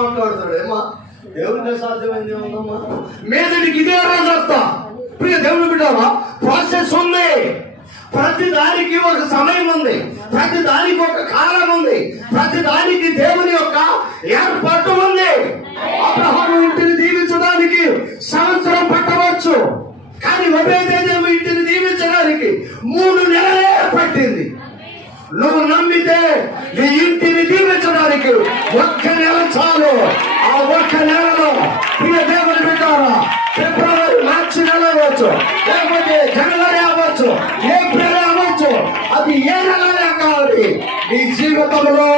మాట్లాడుతున్నాడు. ఏమా దేవుడికి సాధ్యమైంది ఏముందమ్మా? మీదడికి ఇదే రోజు ప్రియ దేవుని బిడ్డవా, ప్రాసెస్ ఉంది. ప్రతి దానికి ఒక సమయం ఉంది, ప్రతి దానికి ఒక కాలం ఉంది, ప్రతి దానికి దేవుని యొక్క ఏర్పాటు ఉంది. అబ్రహాము ఇంటిని దీవించడానికి సంవత్సరం పట్టవచ్చు, కానీ ఒబేదేదోము ఇంటిని దీవించడానికి 3 నెలలే పట్టింది. నువ్వు నమ్మితే నీ ఇంటిని దీవించడానికి 1 నెల చాలు. ఆ 1 నెలలో ప్రియ దేవుని బిడ్డారా, ఫిబ్రవరి, మార్చి నెల అవ్వచ్చు, లేకపోతే జనవరి అవ్వచ్చు, ఏప్రిల్ అవ్వచ్చు, అది ఏ నెలలే కావాలి. నీ జీవితంలో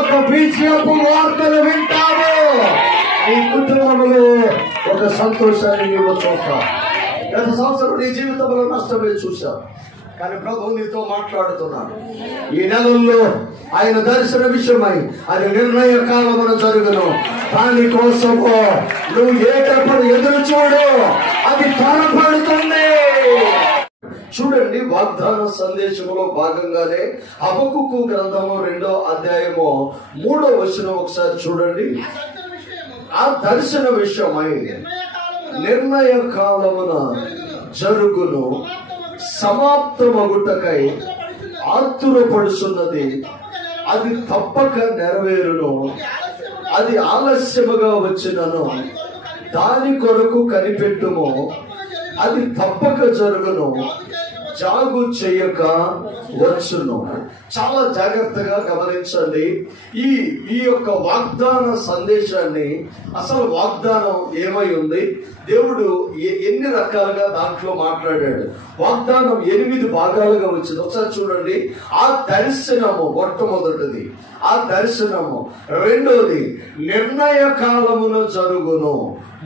ఒక విజయపు వార్తలు వింటావు. నీ కుటుంబంలో ఒక సంతోషాన్ని నీవు చూస్తావు. గత సంవత్సరం నీ జీవితంలో నష్టమే చూశావు, కానీ ప్రభు నీతో మాట్లాడుతున్నాడు. ఈ నెలల్లో ఆయన దర్శన విషయమై అది నిర్ణయ కాలమున జరుగును. దానికోసము నువ్వు ఏటప్పుడు ఎదురు చూడు, అది త్వరపడుతుంది. చూడండి, వాగ్దాన సందేశంలో భాగంగానే హబక్కూకు గ్రంథము 2వ అధ్యాయము 3వ వచనం ఒకసారి చూడండి. ఆ దర్శన విషయమై నిర్ణయ కాలమున జరుగును, సమాప్తమగుటకై ఆతురపడుచున్నది, అది తప్పక నెరవేరును. అది ఆలస్యముగా వచ్చినను దాని కొరకు కనిపెట్టుము, అది తప్పక జరుగును, జాగు చేయక వచ్చును. చాలా జాగ్రత్తగా గమనించండి ఈ యొక్క వాగ్దాన సందేశాన్ని. అసలు వాగ్దానం ఏమై ఉంది, దేవుడు ఎన్ని రకాలుగా దాంట్లో మాట్లాడాడు. వాగ్దానం 8 భాగాలుగా వచ్చింది. ఒకసారి చూడండి. ఆ దర్శనము మొట్టమొదటిది, ఆ దర్శనము. రెండోది నిర్ణయ కాలమున జరుగును.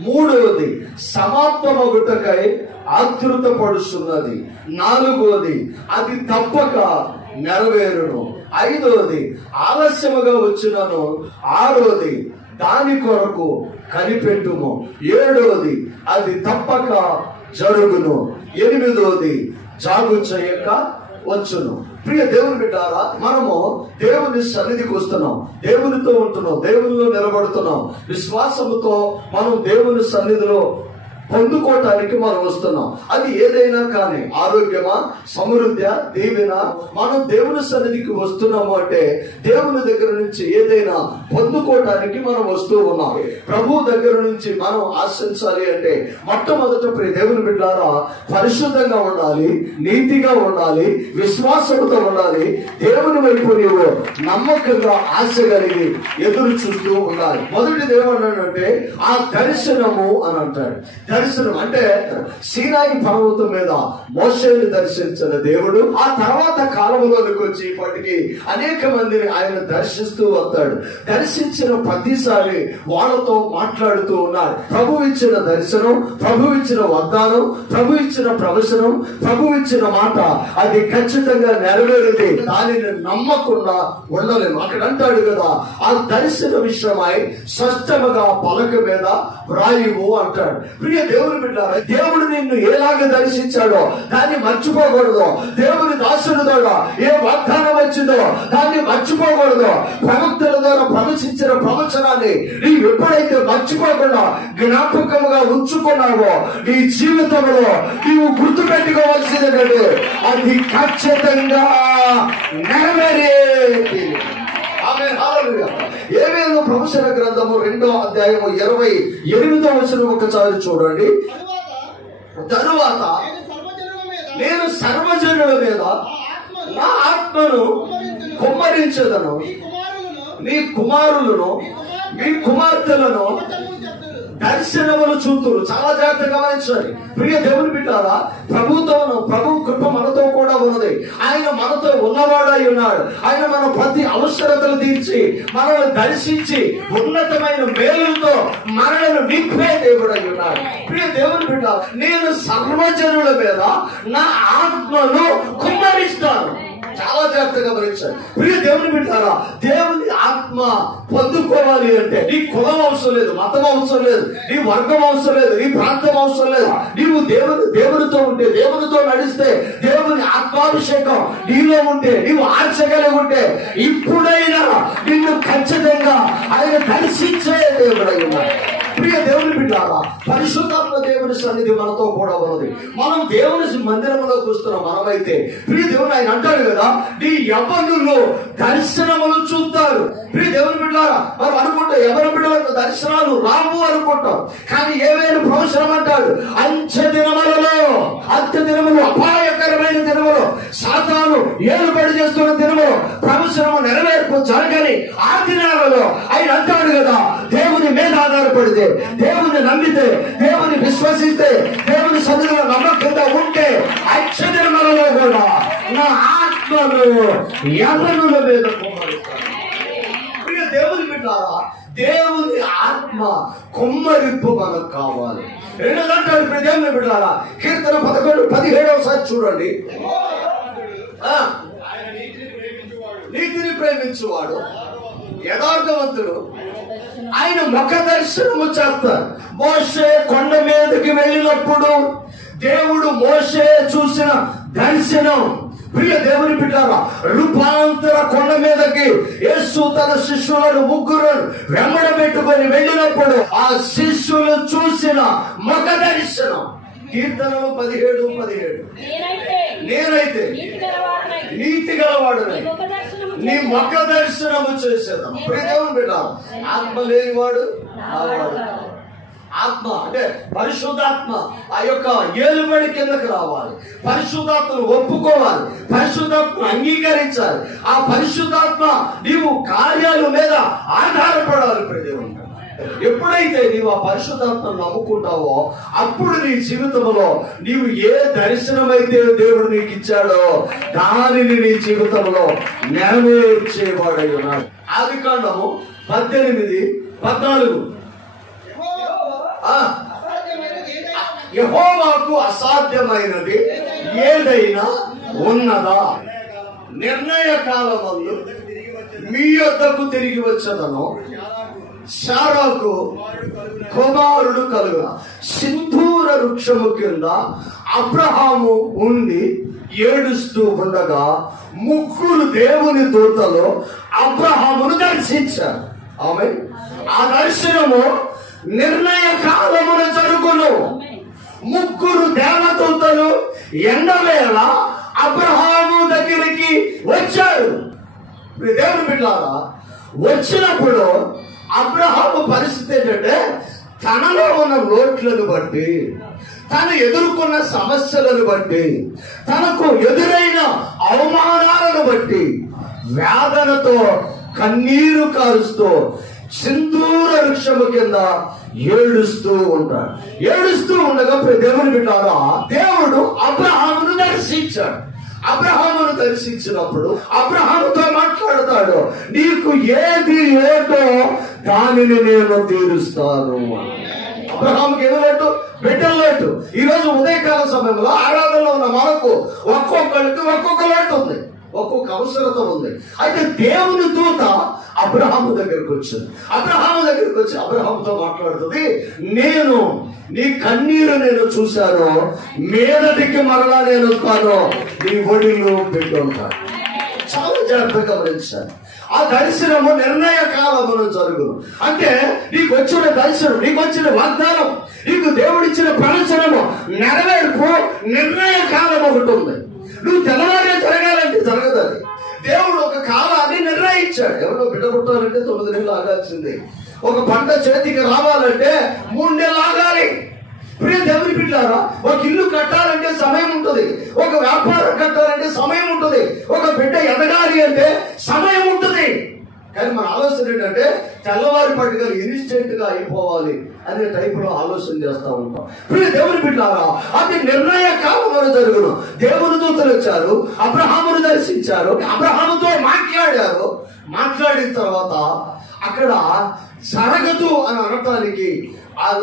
మూడవది సమాప్తమగుటకై ఆతృత పడుతున్నది. నాలుగోది అది తప్పక నెరవేరును. ఐదోది ఆలస్యముగా వచ్చినను. ఆరోది దాని కొరకు కనిపెట్టుము. ఏడోది అది తప్పక జరుగును. ఎనిమిదోది జాగు చేయక వచ్చును. ప్రియ దేవుని బిడ్డారా, మనము దేవుని సన్నిధికి వస్తున్నాం, దేవునితో ఉంటున్నాం, దేవునిలో నిలబడుతున్నాం. విశ్వాసముతో మనం దేవుని సన్నిధిలో పొందుకోవటానికి మనం వస్తున్నాం. అది ఏదైనా కానీ, ఆరోగ్యమా, సమృద్ధి, దీవెన, మనం దేవుని సన్నిధికి వస్తున్నాము అంటే దేవుని దగ్గర నుంచి ఏదైనా పొందుకోవటానికి మనం వస్తూ ఉన్నాం. ప్రభు దగ్గర నుంచి మనం ఆశించాలి అంటే మొట్టమొదట ప్రియ దేవుని బిడ్డారా, పరిశుద్ధంగా ఉండాలి, నీతిగా ఉండాలి, విశ్వాసంతో ఉండాలి, దేవుని వైపు నీవు నమ్మకంగా ఆశ కలిగి ఎదురు చూస్తూ ఉండాలి. మొదటిది ఏమన్నాడంటే ఆ దర్శనము అని అంటాడు. దర్శనం అంటే సీనాయి పర్వతం మీద మోషేని దర్శించిన దేవుడు ఆ తర్వాత కాలంలోనికి వచ్చి ఇప్పటికి అనేక మందిని ఆయన దర్శిస్తూ వస్తాడు. దర్శించిన ప్రతిసారి వాళ్ళతో మాట్లాడుతూ ఉన్నారు. ప్రభు ఇచ్చిన దర్శనం, ప్రభు ఇచ్చిన వాగ్దానం, ప్రభు ఇచ్చిన ప్రవచనం, ప్రభు ఇచ్చిన మాట అది ఖచ్చితంగా నెరవేరుతుంది. దానిని నమ్మకుండా ఉండలేము. అక్కడ అంటాడు కదా, ఆ దర్శన విషయమై స్పష్టముగా పలక మీద వ్రాయువు అంటాడు. ప్రియ దేవుని బిడ్డారా, దేవుడు నిన్ను ఎలాగ దర్శించాడో దాన్ని మర్చిపోకూడదు. దేవుని దాసుడు ద్వారా ఏ వాగ్దానం వచ్చిందో దాన్ని మర్చిపోకూడదు. ప్రవక్తల ద్వారా ప్రవచించిన ప్రవచనాన్ని నీవు ఎప్పుడైతే మర్చిపోకుండా జ్ఞాపకముగా ఉంచుకున్నావో నీ జీవితంలో నీవు గుర్తు పెట్టుకోవాల్సిందంటే అది ఖచ్చితంగా నెరవేరేది. యోవేలు ప్రవచన గ్రంథము 2వ అధ్యాయము 28వ వచనం ఒకసారి చూడండి. తరువాత నేను సర్వజనుల మీద నా ఆత్మను కుమ్మరించదను, నీ కుమారులను మీ కుమార్తెలను దర్శనములు చూతురు. చాలా జాగ్రత్తగా గమనించాలి. ప్రియ దేవుని బిడ్డారా, ప్రభు కృప మనతో కూడా ఉన్నది. ఆయన మనతో ఉన్నవాడై ఉన్నాడు. ఆయన మన ప్రతి అవసరతలు తీర్చి మనల్ని దర్శించి ఉన్నతమైన మేలులతో మనల్ని నింపే దేవుడై ఉన్నాడు. ప్రియ దేవుని బిడ్డారా, నేను సర్వజనుల మీద నా ఆత్మను కుమ్మరిస్తాను. చాలా జాగ్రత్తగా గమనించాలి. ప్రియ దేవుని బిడ్డారా, దేవుని ఆత్మ పొందుకోవాలి అంటే నీ కులం అవసరం లేదు, మతం అవసరం లేదు, నీ వర్గం అవసరం లేదు, నీ ప్రాంతం అవసరం లేదు. నీవు దేవునితో ఉంటే, దేవునితో నడిస్తే దేవుని ఆత్మ ఆత్మాభిషేకం నీలో ఉంటే, నీవు ఆర్చగలిగి ఉంటే, ఇప్పుడైనా నిన్ను ఖచ్చితంగా ఆయన దర్శించే దేవుడై ఉన్నాడు. ప్రియ దేవుని బిడ్డారా, పరిశుద్ధాత్మ దేవుని సన్నిధి మనతో కూడా ఉన్నది. మనం దేవుని మందిరంలోకి వస్తున్నాం. మనమైతే ప్రియ దేవుని ఆయన అంటాడు కదా, నీ యవ్వనులు దర్శనములు చూస్తారు. ప్రియ దేవుని బిడ్డారా, మనం అనుకుంటాం ఎవరి బిడ్డలకు దర్శనాలు రావు అనుకుంటాం. కానీ ఏమైనా ప్రవచనం అంటాడు, అంచె దినములు అపాయకరమైన దినములు, సాతాను ఏలుబడి చేస్తున్న దినములు ప్రవచనము నెరవేర్పు జరగని ఆ దినాలలో ఆయన అంటాడు కదా, దేవుని మీద ఆధారపడితే, దేవుని నమ్మితే, దేవుని విశ్వసిస్తే, దేవుని సన్నిధిలో నమ్మకంగా ఉంటే అక్షరములలో కూడా నా ఆత్మను యవ్వనుల మీద కుమ్మరిస్తాను. ప్రియ దేవుని బిడ్డారా, దేవుని ఆత్మ కుమ్మరింపు మనకు కావాలి. రెండోదంటాడు ప్రియ దేవుని బిడ్డారా, కీర్తన 11:17 చూడండి. నీతిని ప్రేమించువాడు యథార్థవంతుడు, ఆయన ముఖ దర్శనము చేస్తారు. మోషే కొండ మీదకి వెళ్ళినప్పుడు దేవుడు మోషే చూసిన దర్శనం. ప్రియ దేవుని బిడ్డారా, రూపాంతర కొండ మీదకి యేసు తన శిష్యులను 3 వెంబడబెట్టుకొని వెళ్ళినప్పుడు ఆ శిష్యులు చూసిన ముఖ దర్శనం. కీర్తనలు 17:17 నేనైతే నీతి గలవాడునై నీ ముఖ దర్శనము చేసేదాం. ప్రియ దేవుని బిడ్డారా, ఆత్మ లేనివాడు ఆత్మ అంటే పరిశుద్ధాత్మ ఆ యొక్క ఏలుబడి కిందకి రావాలి. పరిశుద్ధాత్మను ఒప్పుకోవాలి, పరిశుద్ధాత్మను అంగీకరించాలి. ఆ పరిశుద్ధాత్మ నీవు కార్యాల మీద ఆధారపడాలి. ప్రదేవుని ఎప్పుడైతే నీవు ఆ పరిశుద్ధాత్మను నమ్ముకుంటావో అప్పుడు నీ జీవితంలో నీవు ఏ దర్శనమైతే దేవుడు నీకు ఇచ్చాడో దానిని నీ జీవితంలో నెరవేర్చేవాడై ఉన్నాడు. ఆదికాండము 18:14 యెహోవాకు అసాధ్యమైనది ఏదైనా ఉన్నదా? నిర్ణయ కాలమందు మీ యొద్దకు తిరిగి వచ్చేదను, శారాకు కుమారుడు కలుగున. సింధూర వృక్షము కింద అబ్రహాము ఉండి ఏడుస్తూ ఉండగా 3 దేవుని దూతలు అబ్రహామును దర్శించారు. ఆమె ఆ దర్శనము నిర్ణయ కాలమున జరుగును. 3 దేవదూతలు ఎండవేళ అబ్రహాము దగ్గరికి వచ్చారు. దేవుని బిడ్డలారా, వచ్చినప్పుడు అబ్రహాము పరిస్థితి ఏంటంటే, తనలో ఉన్న లోట్లను బట్టి, తను ఎదుర్కొన్న సమస్యలను బట్టి, తనకు ఎదురైన అవమానాలను బట్టి వేదనతో కన్నీరు కారుస్తూ సింధూర వృక్షము కింద ఏడుస్తూ ఉంటాడు. ఏడుస్తూ ఉండగా దేవుని బిడ్డారా, దేవుడు అబ్రహామును దర్శించాడు. అబ్రహామును దర్శించినప్పుడు అబ్రహాముతో మాట్లాడతాడు, నీకు ఏది ఏటో దానిని నేను తీరుస్తాను. అబ్రహాముకి ఏదో లేటు, బిడ్డలు లేటు. ఈ రోజు ఉదయకాల సమయంలో ఆరాధనలో ఉన్న మనకు ఒక్కొక్కరికి ఒక్కొక్క లేటు ఉంది, ఒక్కొక్క అవసరత ఉంది. అయితే దేవుని దూత అబ్రహాము దగ్గరికి వచ్చింది. అబ్రహాము దగ్గరికి వచ్చి అబ్రహాముతో మాట్లాడుతుంది, నేను నీ కన్నీరు నేను చూశాను, మీదటికి మరలా నేను వస్తాను, నీ ఒడిలో పెట్టుకుంటాను. చాలా జాగ్రత్తగా గమనించాను. ఆ దర్శనము నిర్ణయ కాలమును జరుగును. అంటే నీకు వచ్చిన దర్శనం, నీకు వచ్చిన వాగ్దానం, నీకు దేవుడిచ్చిన ప్రవచనము నెరవేర్పు నిర్ణయ కాలం ఒకటి ఉంది. నువ్వు తెల్లవారే జరగాలంటే జరగదు. అది దేవుడు ఒక కాలాన్ని నిర్ణయించాడు. ఎవరో బిడ్డ పుట్టాలంటే 9 నెలలు ఆగాల్సిందే. ఒక పంట చేతికి రావాలంటే 3 నెలలు ఆగాలి. ప్రియ దేవుని బిడ్డారా, ఒక ఇల్లు కట్టాలంటే సమయం ఉంటుంది, ఒక వ్యాపారం కట్టాలంటే సమయం ఉంటుంది, ఒక బిడ్డ ఎదగాలి అంటే సమయం ఉంటుంది. కానీ మన ఆలోచన ఏంటంటే తెల్లవారి పట్టుకలు ఇన్స్టెంట్ గా అయిపోవాలి అనే టైప్ లో ఆలోచన చేస్తా ఉంటాం. ప్రియ దేవుని బిడ్డారా, అది నిర్ణయ కాలంలో జరుగును. దేవుని దూతలు వచ్చారు, అబ్రహామును దర్శించారు, అబ్రహాముతో మాట్లాడారు. మాట్లాడిన తర్వాత అక్కడ జరగదు అని అనటానికి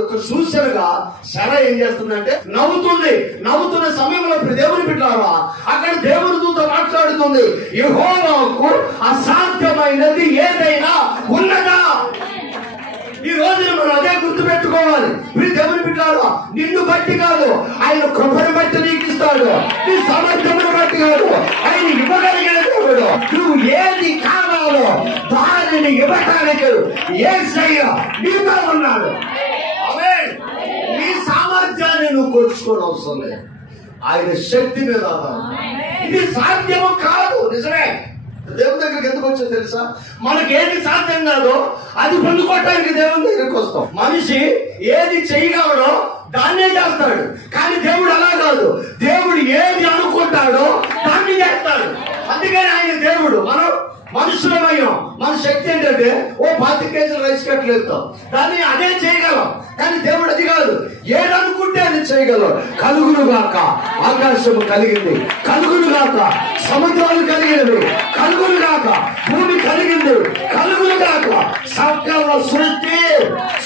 ఒక సూచనగా శర ఏం చేస్తుందంటే నవ్వుతుంది. నవ్వుతున్న సమయంలో దేవుని బిడ్డారా, అక్కడ దేవుని దూత మాట్లాడుతుంది, యెహోవాకు అసాధ్యమైనది ఏదైనా ఉన్నదా? ఈ రోజున మనం అదే గుర్తు పెట్టుకోవాలి. మీరు దేవుని బిడ్డలారా, నిన్ను బట్టి కాదు, ఆయన కృపను బట్టి నీకు ఇస్తాడు. నీ సమర్థమును బట్టి కాదు, ఆయన ఇవ్వగలిగిన దేవుడు. నువ్వు ఏది కావాలో దానిని ఇవ్వటానికి యేసయ్య నీతో ఉన్నాడు. ఆమేన్. నీ సామర్థ్యాన్ని నువ్వు కొలుచుకోని అవసరం లేదు, ఆయన శక్తి మీద ఆధారం. ఇది సాధ్యము కాదు, నిజమే. దేవుని దగ్గరికి ఎందుకు వచ్చో తెలుసా? మనకి ఏది సాధ్యం కాదో అది పొందుకోవటానికి దేవుని దగ్గరికి వస్తాం. మనిషి ఏది చేయగలడో దాన్నే చేస్తాడు, కానీ దేవుడు అలా కాదు. దేవుడు ఏది అనుకుంటాడో దాన్ని చేస్తాడు. అందుకని ఆయన దేవుడు. మనం మనుషులమయ్యాం. మన శక్తి ఏంటంటే 25 కేజీలు రైస్ కట్టలేస్తాం, దాన్ని అదే చేయగలం. కానీ దేవుడు అది కాదు, ఏదనుకుంటే అది చేయగలం. కలుగును గాక ఆకాశము కలిగింది, కలుగును గాక సముద్రాలు కలిగినవి, కలుగును గాక భూమి కలిగింది, కలుగును గాక సకల సృష్టి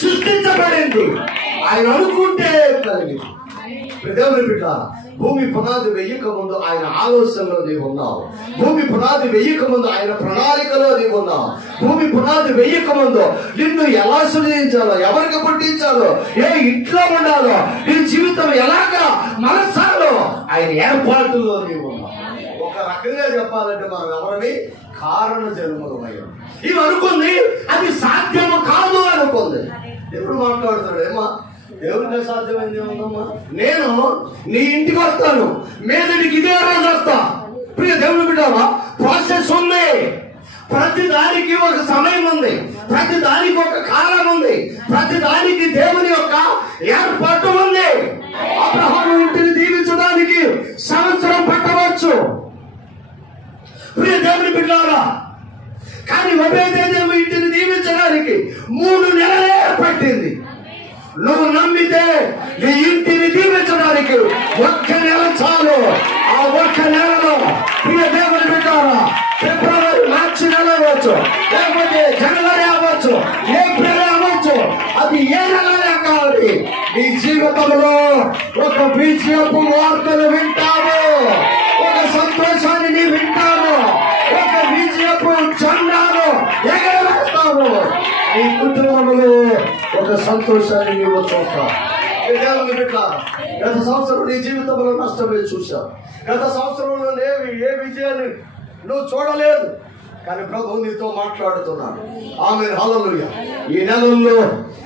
సృష్టించబడింది. ఆయన అనుకుంటే కలిగింది. దేవుని బిడ్డ, భూమి పునాది వెయ్యక ముందు ఆయన ఆలోచనలో నీవు ఉన్నావు. భూమి పునాది వెయ్యక ముందు ఆయన ప్రణాళికలో నీవు ఉన్నావు. భూమి పునాది వెయ్యక ముందు నిన్ను ఎలా సృజించాలో, ఎవరికి పుట్టించాలో, ఏ ఇంట్లో ఉండాలో, నీ జీవితం ఎలాగా మనసాలో ఆయన ఏర్పాటులో నీవు ఉన్నావు. ఒక రకంగా చెప్పాలంటే మనం ఎవరిని కారణ జన్మలమయ్యాం. ఇవి అనుకుంది అది సాధ్యము కాదు అనుకుంది. ఎప్పుడు మాట్లాడుతున్నాడు? ఏమా దేవుడికి సాధ్యమైంది ఏముందమ్మా? నేను నీ ఇంటికి వస్తాను, మీదడికి ఇదే రోజు వస్తా. ప్రియ దేవుని బిడ్డవా, ప్రాసెస్ ఉంది. ప్రతి దానికి ఒక సమయం ఉంది, ప్రతి దానికి ఒక కాలం ఉంది, ప్రతి దానికి దేవుని యొక్క ఏర్పాటు ఉంది. అబ్రహాము ఇంటిని దీవించడానికి సంవత్సరం పట్టవచ్చు ప్రియ దేవుని బిడ్డలారా, కానీ ఒబేదేదోము ఇంటిని దీవించడానికి 3 నెలలే పట్టింది. నువ్వు నమ్మితే నీ ఇంటిని దీవించడానికి 1 నెల చాలు. ఆ 1 నెలలో ప్రియ దేవుని బిడ్డలారా, ఫిబ్రవరి, మార్చి నెల అవ్వచ్చు, లేకపోతే జనవరి అవ్వచ్చు, ఏప్రిల్ అవ్వచ్చు, అది ఏ నెలలే కావాలి. నీ జీవితంలో ఒక విజయపు వార్తలు వింటావు, ఒక సంతోషాన్ని నీ వింటావు, ఒక విజయపు జెండాను ఎగరవేస్తావు. నీ కుటుంబంలో ఒక సంతోషాన్ని నీవు చూస్తావు. గత సంవత్సరం నీ జీవితంలో నష్టమే చూశావు. గత సంవత్సరంలో ఏ విజయాన్ని నువ్వు చూడలేదు, కానీ ప్రభు నీతో మాట్లాడుతున్నాడు. ఆమేన్, హల్లెలూయా. ఈ నెలల్లో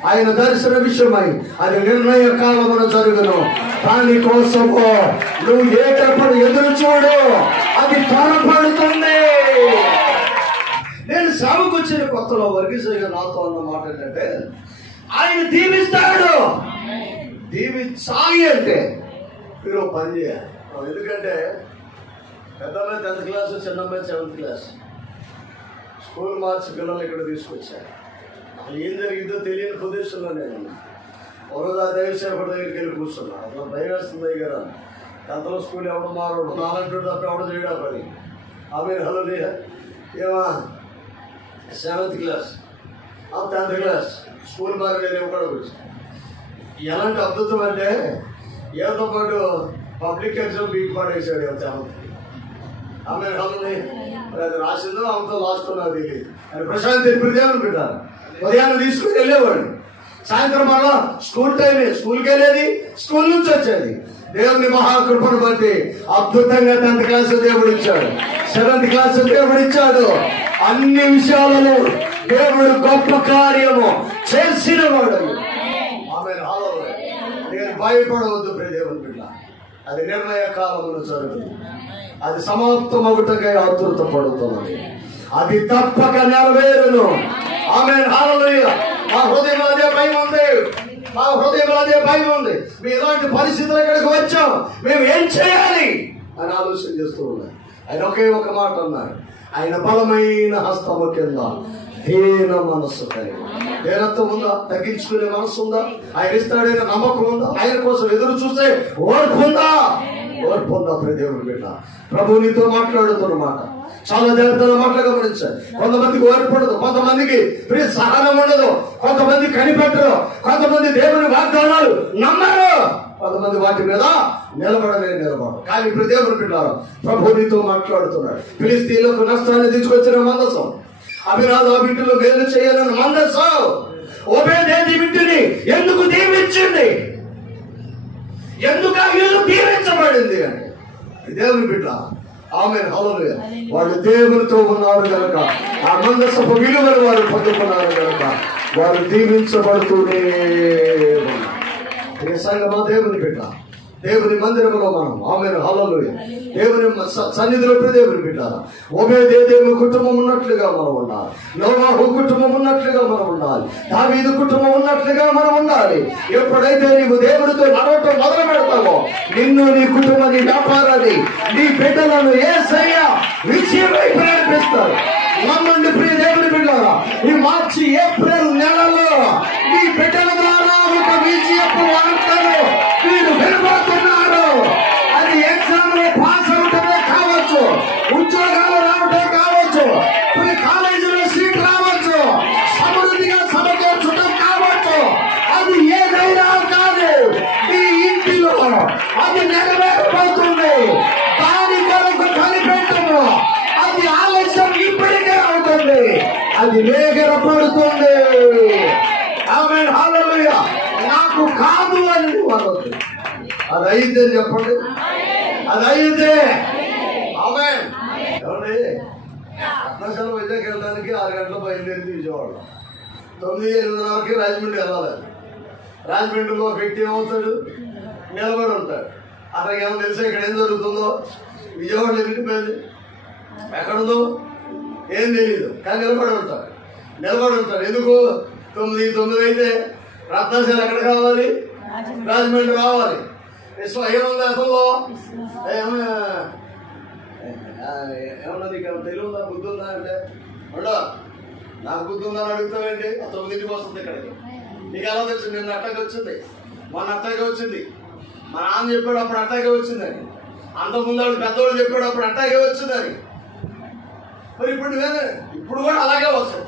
ఆయన దర్శన విషయమై అది నిర్ణయ కాలమున జరుగును. దాని కోసము నువ్వు ఏటప్పుడు ఎదురు చూడు, అది త్వరపడుతుంది. నేను సేవకు వచ్చిన కొత్తలో వర్గీసయ్య నాతో అన్న మాట ఏంటంటే, ఆయన దీవిస్తాడు. దీవించాలి అంటే మీరు పని చేయాలి. ఎందుకంటే పెద్ద అమ్మాయి 10th క్లాస్, చిన్న అమ్మాయి 7th క్లాస్. స్కూల్ మార్చి పిల్లలు ఇక్కడ తీసుకొచ్చారు. అసలు ఏం జరిగిందో తెలియని ప్రదేశంలో నేను ఒకరోజు ఆ దైవసేవకుడి దగ్గరికి వెళ్ళి కూర్చున్నా. అసలు భయం వేస్తుంది కదా, 10th స్కూల్ ఎవడు మారడు, 4 తప్ప ఎవడు చేయడా పని. ఆమె హల్లెలూయా. ఏమా 7th class, 10th class school మారి కూడా కూర్చొని ఎలాంటి అద్భుతం అంటే, ఏదో పాటు పబ్లిక్ ఎగ్జామ్ బీక్ పాడేసాడు చాలా. ఆమె అది రాసిందో ఆమెతో రాస్తున్నా తెలియదు అని ప్రశాంత్ దేవుని పెట్టారు. ఉదయాన్ని తీసుకుని వెళ్ళేవాడు, సాయంత్రం మళ్ళా స్కూల్ టైమే, స్కూల్కి వెళ్ళేది, స్కూల్ నుంచి వచ్చేది. దేవుని మహాకృపను బట్టి అద్భుతంగా 10th క్లాస్ దేవుడు ఇచ్చాడు, 7th క్లాస్ దేవుడు ఇచ్చాడు. అన్ని విషయాలలో దేవుడు గొప్ప కార్యము చేసిన వాడు. ఆమె నేను భయపడవద్దు ప్రియ దేవుని బిడ్డ, అది నిర్ణయ కాలంలో జరుగుతుంది. అది సమాప్తమవుటకై ఆతురత పడుతున్నది. అది తప్పక నెరవేరును. ఆమేన్, హల్లెలూయా. మా హృదయంలో అదే భయం ఉంది, మా హృదయంలో అదే భయం ఉంది. మేము ఇలాంటి పరిస్థితులు ఇక్కడికి వచ్చాం, మేము ఏం చేయాలి అని ఆలోచన చేస్తూ ఉన్నాం. ఆయన ఒకే ఒక మాట అన్నాడు, ఆయన బలమైన హస్తము కింద దీన మనస్సు కలిగి. దీనత్వం ఉందా? తగ్గించుకునే మనస్సు ఉందా? ఆయన ఇస్తాడైన నమ్మకం ఉందా? ఆయన కోసం ఎదురు చూసే ఓర్పు ఉందా? ఓర్పు ఉందా ప్రియ దేవుని బిడ్డ? ప్రభు నీతో మాట్లాడుతున్నమాట చాలా జాగ్రత్తగా మాటలు గమనించాలి. కొంతమందికి ఓర్పడదు, కొంతమందికి ప్రియ సహనం ఉండదు, కొంతమంది కనిపెట్టరు, కొంతమంది దేవుని వాగ్దానాలు నమ్మరు, కొంతమంది వాటి మీద నిలబడరు. కానీ ఇప్పుడు దేవుని బిడ్డలారా, ప్రభు నీతో మాట్లాడుతున్నాడు. ఫిలిస్తీన్లకు నష్టాన్ని తీసుకొచ్చిన మందసం, అభిరాధ బిడ్డలు మేలు చేయాలని మందసం, ఓబేదేదు ఇంటిని ఎందుకు దీవించింది? ఎందుకు ఆ ఇల్లు దీవించబడింది అంటే దేవుని బిడ్డ ఆమేన్ హల్లెలూయా. వాళ్ళు దేవునితో ఉన్నారు కనుక, ఆ మందసపు విలువలు వారు పొందుకున్నారు కనుక వారు దీవించబడుతూనే ఉన్నారు. సంగమా దేవుని బిడ్డ, దేవుని మందిరంలో మనం ఆమేన్ హల్లెలూయా దేవుని సన్నిధిలో దేవుని బిడ్డారా, ఓబేదేదు కుటుంబం ఉన్నట్లుగా మనం ఉండాలి. నోవాహు కుటుంబం ఉన్నట్లుగా మనం ఉండాలి. దావీదు కుటుంబం ఉన్నట్లుగా మనం ఉండాలి. ఎప్పుడైతే నీవు దేవుడితో నడవటం మొదలు పెడతావో నిన్ను, నీ కుటుంబం, నీ వ్యాపారాన్ని, నీ బిడ్డలను యేసయ్య విజయం వైపు నడిపిస్తారు. నమ్మండి ప్రియ దేవుని బిడ్డారా, ఈ మార్చి ఏప్రిల్ నెలలో నీ బిడ్డల ద్వారా ఒక విజయపు వార్తలు మీరు వినబోతున్నారు. అది ఎగ్జామ్ లో పాస్ అవటమే కావచ్చు, ఉద్యోగాలు రావటం కావచ్చు, కొన్ని కాలేజీలో సీట్ రావచ్చు, సమృద్ధిగా సమకూర్చడం కావచ్చు. అది ఏదైనా కాదు, మీ ఇంటిలో అది నెరవేరబోతుంది. దాని కొరకు కనిపెట్టము. అది ఆలస్యం ఇప్పటికే అవుతుంది, అది వేగరపడుతుంది. ఆమేన్ హల్లెలూయా. నాకు కాదు అని అనొద్దు. అది అయితే చెప్పండి, అది అయితే ఆమేన్. ఏమండి, రత్నశాల వైజాగ్ వెళ్ళడానికి 6 గంటల బయలుదేరి విజయవాడ, 9-8:30కి రాజమండ్రి వెళ్ళాలి. రాజమండ్రిలో ఒక వ్యక్తి ఏమవుతాడు, నిలబడి ఉంటాడు. అతనికి ఏమో తెలుసా ఇక్కడ ఏం జరుగుతుందో, విజయవాడ వెళ్ళిపోయింది ఎక్కడుందో ఏం తెలియదు, కానీ నిలబడి ఉంటాడు. ఎందుకు 9 అయితే రత్నశాల ఎక్కడ కావాలి, రాజమండ్రి రావాలి. ఏముంది అసలు ఏమన్నా నీకు తెలివి ఉందా, బుద్ధి ఉందా అంటే ఉండవు. నాకు బుద్ధి ఉందని అడుగుతావేంటి? 9కి వస్తుంది ఇక్కడికి. నీకు ఎలా తెలుసు? నిన్న అట్టాగే వచ్చింది, మొన్న అట్టాగే వచ్చింది, మా నాన్న చెప్పాడు అప్పుడు అట్టాగే వచ్చిందని, అంతకుముందు వాడు పెద్దవాళ్ళు చెప్పాడు అప్పుడు అట్టాగే వచ్చిందని. మరి ఇప్పుడు కూడా అలాగే వస్తుంది.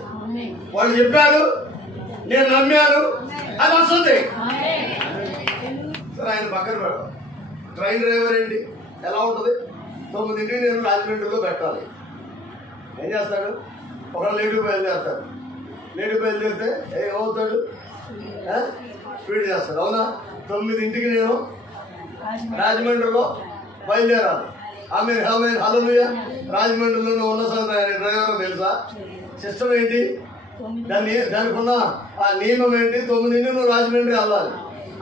వాళ్ళు చెప్పారు, నేను నమ్మాను, అది వస్తుంది. సరే, ఆయన పక్కన పెడతాం. ట్రైన్ డ్రైవర్ ఏంటి ఎలా ఉంటుంది? 9కి నేను రాజమండ్రిలో పెట్టాలి. ఏం చేస్తాడు? ఒకళ్ళు లేటుకు బయలుదేరుతాడు. లేటుకు బయలుదేరితే ఏమవుతాడు? స్పీడ్ చేస్తాడు. అవునా? 9కి నేను రాజమండ్రిలో బయలుదేరాలి. ఆమేన్ హల్లెలూయా. రాజమండ్రిలో ఉన్న సంగతి డ్రైవర్ తెలుసా? సిస్టమ్ ఏంటి, దానికి ఉన్న ఆ నియమం ఏంటి? 9కి నువ్వు రాజమండ్రి వెళ్ళాలి.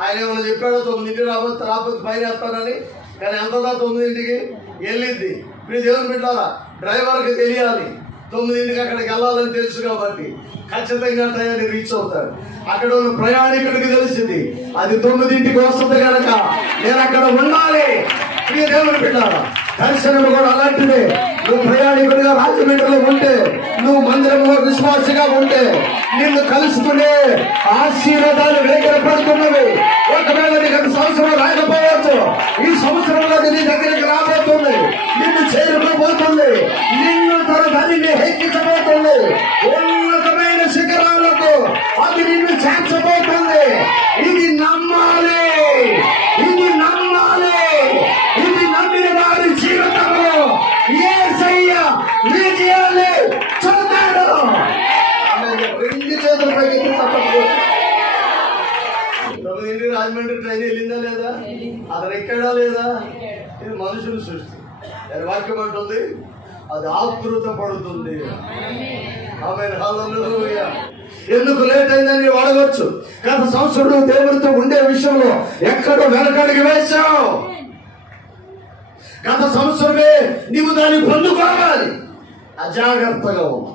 ఆయన ఏమన్నా చెప్పాడో 9కి రాకపోతే పైన వేస్తానని, కానీ ఎంతదా 9కి వెళ్ళిద్ది. మీరు దేవుని బిడ్డారా, డ్రైవర్కి తెలియాలి 9కి అక్కడికి వెళ్ళాలని తెలుసు కాబట్టి ఖచ్చితంగా టయాన్ని రీచ్ అవుతాడు. అక్కడ ఉన్న ప్రయాణికుడికి తెలిసింది అది 9కి వస్తుంది కనుక నేను అక్కడ ఉండాలి. ప్రియ దేవుని బిడ్డారా, దర్శనం కూడా అలాంటిదే. నువ్వు ప్రయాణికుడిగా రాజమండ్రిలో ఉంటే, నువ్వు మందిరంలో విశ్వాసగా ఉంటే నిన్ను కలుసుకునే ఆశీర్వాదాలు వేగరపడుతున్నవి. ఒకవేళ నీకు సంవత్సరం రాకపోవచ్చు, ఈ సంవత్సరంలో నీ దగ్గరికి రాబోతుంది, నిన్ను చేరుకోబోతుంది, నిన్ను తన దానిని హెచ్చించబోతుంది, ఉన్నతమైన శిఖరాలకు అది నిన్ను చేర్చబోతుంది. ఇది నమ్మాలి, ఇది నమ్మాలి. ఇది నమ్మిన వారి జీవితంలో యేసయ్య విజయాన్ని చూస్తాడు. 2 చేతుల పైకి తప్పదు. 9కి రాజమండ్రి ట్రైన్ వెళ్ళిందా లేదా, అతను ఎక్కడా లేదా? ఇది మనుషుల సృష్టి. వాక్యం అంటుంది అది ఆతృత పడుతుంది. ఆమేన్ హల్లెలూయా. ఎందుకు లేట్ అయిందని అడగొచ్చు. గత సంవత్సరం దేవుడితో ఉండే విషయంలో ఎక్కడో వెనకడికి వేశావు. గత సంవత్సరమే నీవు దాన్ని పొందుకోవాలి, అజాగ్రత్తగా ఉన్నా.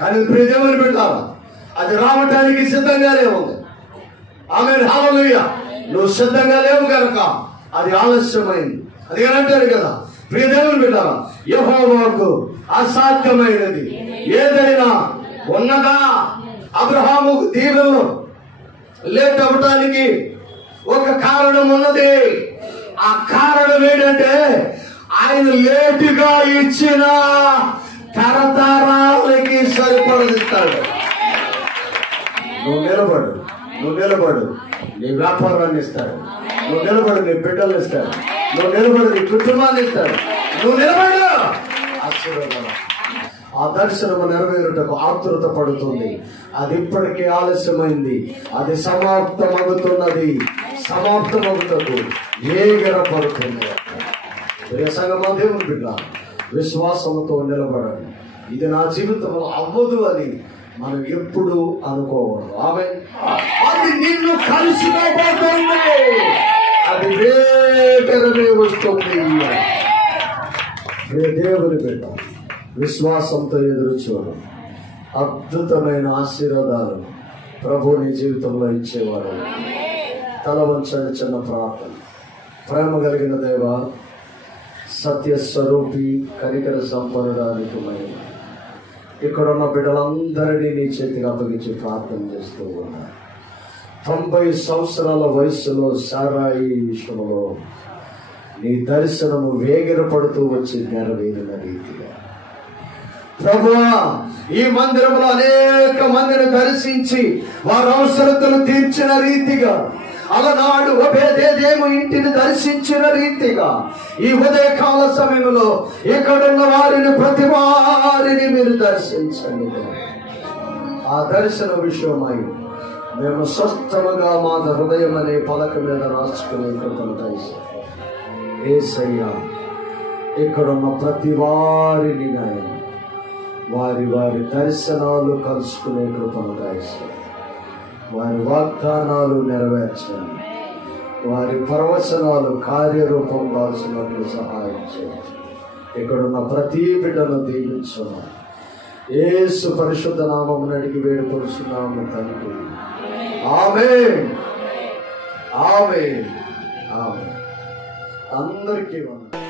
కానీ ప్రియ దేవుని బిడ్డారా, అది రావటానికి సిద్ధంగానే ఉంది. ఆమేన్ హల్లెలూయా. నువ్వు సిద్ధంగా లేవు కనుక అది ఆలస్యమైంది. అది అంటారు కదా, ప్రియ దేవుని బిడ్డారా, యెహోవాకు అసాధ్యమైనది ఏదైనా ఉన్నదా? అబ్రహాము దీవెనలు లేట్ అవ్వటానికి ఒక కారణం ఉన్నది. ఆ కారణం ఏంటంటే ఆయన లేటుగా ఇచ్చిన తరతరాలకి సరిపడదిస్తాడు. నువ్వు నిలబడు, నీ వ్యాపారాన్ని ఇస్తాడు. నువ్వు నిలబడు, నీ బిడ్డలు ఇస్తాడు. నువ్వు నిలబడు, నీ కుటుంబాన్ని ఇస్తాడు. నువ్వు నిలబడు, ఆశీర్వాదం. ఆ దర్శనము నెరవేరుటకు ఆతృత పడుతుంది. అది ఇప్పటికే ఆలస్యమైంది. అది సమాప్తమవుతున్నది. సమాప్తమవుటకు వేగిరపడుతుంది. సంగమా, దేవుని బిడ్డ, విశ్వాసంతో నిలబడండి. ఇది నా జీవితంలో అవ్వదు అని మనం ఎప్పుడు అనుకోవడం. అది నిన్ను కలిసిపోతుంది. అది వేగమే వస్తుంది. దేవుని బిడ్డ, విశ్వాసంతో ఎదురు చూడు. అద్భుతమైన ఆశీర్వాదాలు ప్రభు నీ జీవితంలో ఇచ్చేవాడు. తల వంచండి. చిన్న ప్రార్థన. ప్రేమ కలిగిన దేవ, సత్యస్వరూపి, కనికర సంపన్నడానికి ఇక్కడున్న బిడ్డలందరినీ నీ చేతికి అప్పగించి ప్రార్థన చేస్తూ ఉన్నారు. 90 సంవత్సరాల వయసులో సారాయి విషయంలో నీ దర్శనము వేగిరపడుతూ వచ్చి నెరవేరిన రీతిగా ప్రభువా, ఈ మందిరంలో అనేక మందిని దర్శించి వారి అవసరతలు తీర్చిన రీతిగా, అలనాడు ఒబేదేము ఇంటిని దర్శించిన రీతిగా ఈ ఉదయకాల సమయంలో ఇక్కడున్న వారిని, ప్రతి వారిని మీరు దర్శించండి. ఆ దర్శన విషయమై మేము స్వస్థముగా మా హృదయం అనే పలక మీద రాసుకునే కృపను దయచేయండి. యేసయ్యా, ఇక్కడున్న ప్రతి వారిని నాయన వారి వారి దర్శనాలు కలుసుకునే కృపను దయచేయండి. వారి వాగ్దానాలు నెరవేర్చండి. వారి ప్రవచనాలు కార్యరూపం దాల్చినట్లు సహాయం చేయండి. ఇక్కడున్న ప్రతి బిడ్డను దీవించను. యేసు పరిశుద్ధ నామమున అడిగి వేడుకొనుచున్నాము తండ్రి. ఆమేన్, ఆమేన్, ఆమేన్. అందరికీ వందనాలు.